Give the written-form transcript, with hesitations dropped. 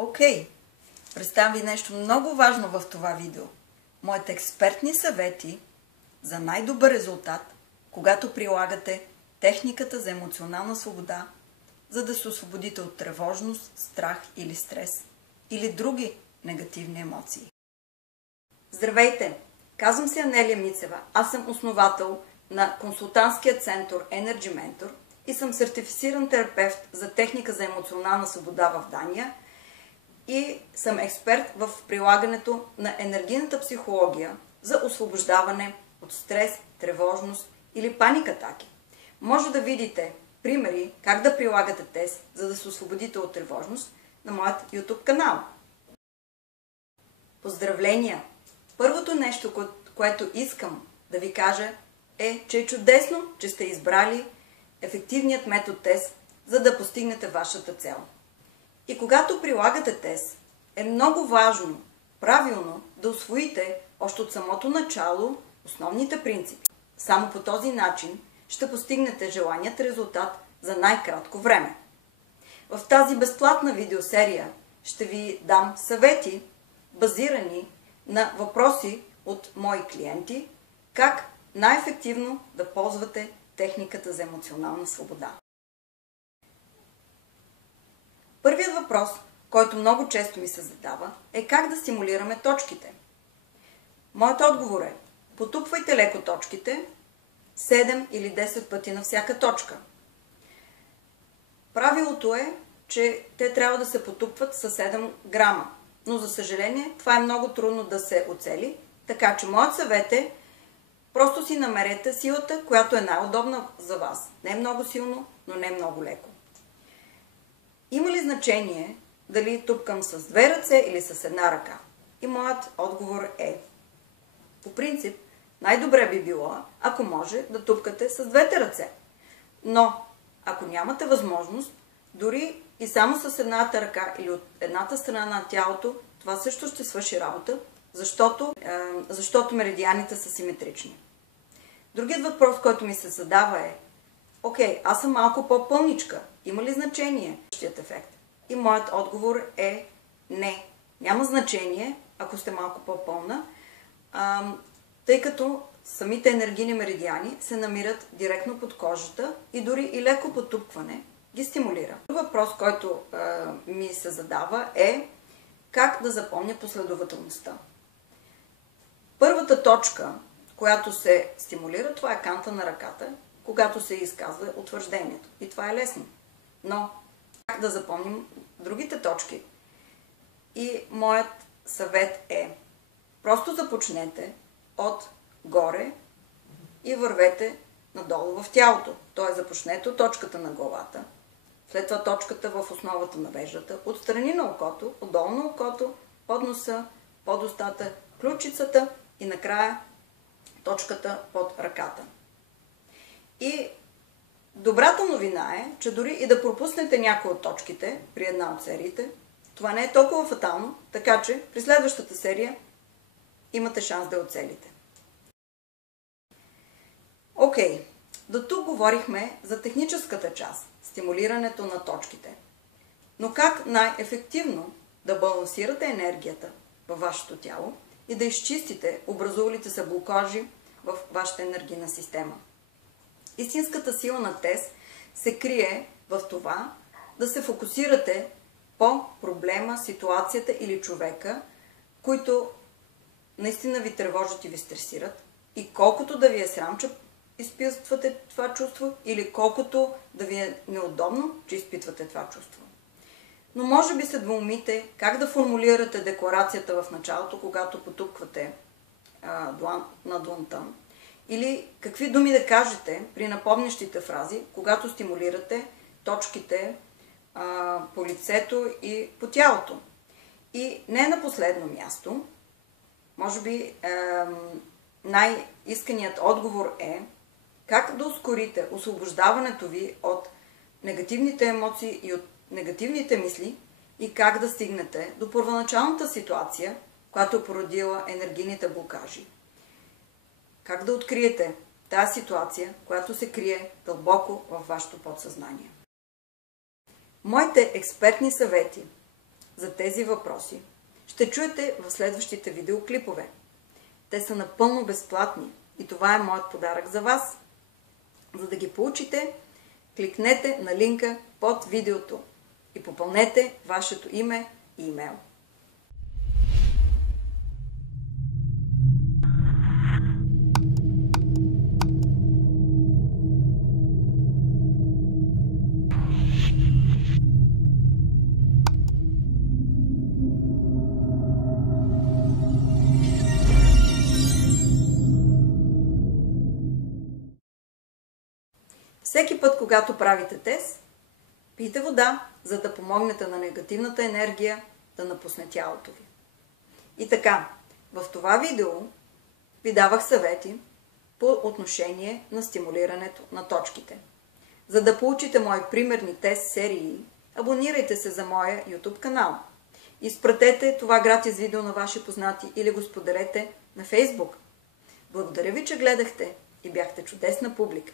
Окей, представям ви нещо много важно в това видео. Моите експертни съвети за най-добър резултат, когато прилагате техниката за емоционална свобода, за да се освободите от тревожност, страх или стрес, или други негативни емоции. Здравейте! Казвам се Анелия Мицева. Аз съм основател на консултантския център Energy Mentor и съм сертифициран терапевт за техника за емоционална свобода в Дания и съм експерт в прилагането на енергийната психология за освобождаване от стрес, тревожност или паникатаки. Може да видите примери как да прилагате тест, за да се освободите от тревожност на моят YouTube канал. Поздравления! Първото нещо, което искам да ви кажа е, че е чудесно, че сте избрали ефективният метод тест, за да постигнете вашата цел. И когато прилагате тест, е много важно, правилно да усвоите още от самото начало основните принципи. Само по този начин ще постигнете желаният резултат за най-кратко време. В тази безплатна видеосерия ще ви дам съвети, базирани на въпроси от мои клиенти, как най-ефективно да ползвате техниката за емоционална свобода. Първият въпрос, който много често ми се задава, е как да стимулираме точките. Моят отговор е: потупвайте леко точките 7 или 10 пъти на всяка точка. Правилото е, че те трябва да се потупват с 7 грама, но за съжаление това е много трудно да се оцели, така че моят съвет е: просто си намерете силата, която е най-удобна за вас. Не е много силно, но не е много леко. Има ли значение дали тупкам с 2 ръце или с една ръка? И моят отговор е: по принцип, най-добре би било, ако може да тупкате с двете ръце. Но, ако нямате възможност, дори и само с едната ръка или от едната страна на тялото, това също ще свърши работа, защото меридианите са симетрични. Другият въпрос, който ми се задава е: окей, аз съм малко по-пълничка. Има ли значение същият ефект? И моят отговор е: не. Няма значение, ако сте малко по-пълна, тъй като самите енергийни меридиани се намират директно под кожата и дори и леко потупкване ги стимулира. Друг въпрос, който ми се задава е: как да запомня последователността? Първата точка, която се стимулира, това е канта на ръката, когато се изказва утвърждението. И това е лесно. Но как да запомним другите точки? И моят съвет е: просто започнете от горе и вървете надолу в тялото. Т.е. започнете от точката на главата, след това точката в основата на веждата, отстрани на окото, отдолу на окото, под носа, под устата, ключицата и накрая точката под ръката. И добрата новина е, че дори и да пропуснете някои от точките при една от сериите, това не е толкова фатално, така че при следващата серия имате шанс да я оцелите. Окей, до тук говорихме за техническата част, стимулирането на точките. Но как най-ефективно да балансирате енергията във вашето тяло и да изчистите образувалите се блокажи в вашата енергийна система? Истинската сила на тест се крие в това да се фокусирате по проблема, ситуацията или човека, които наистина ви тревожат и ви стресират, и колкото да ви е срам, че изпитвате това чувство, или колкото да ви е неудобно, че изпитвате това чувство. Но може би се двоумите как да формулирате декларацията в началото, когато потупквате на дланта, или какви думи да кажете при напомнящите фрази, когато стимулирате точките по лицето и по тялото. И не на последно място, може би най-исканият отговор е: как да ускорите освобождаването ви от негативните емоции и от негативните мисли и как да стигнете до първоначалната ситуация, която е породила енергийните блокажи. Как да откриете тази ситуация, която се крие дълбоко във вашето подсъзнание. Моите експертни съвети за тези въпроси ще чуете в следващите видеоклипове. Те са напълно безплатни и това е моят подарък за вас. За да ги получите, кликнете на линка под видеото и попълнете вашето име и имейл. Всеки път, когато правите тест, пийте вода, за да помогнете на негативната енергия да напусне тялото ви. И така, в това видео ви давах съвети по отношение на стимулирането на точките. За да получите мои примерни тест серии, абонирайте се за моя YouTube канал. Изпратете това гратис видео на ваши познати или го споделете на Facebook. Благодаря ви, че гледахте и бяхте чудесна публика.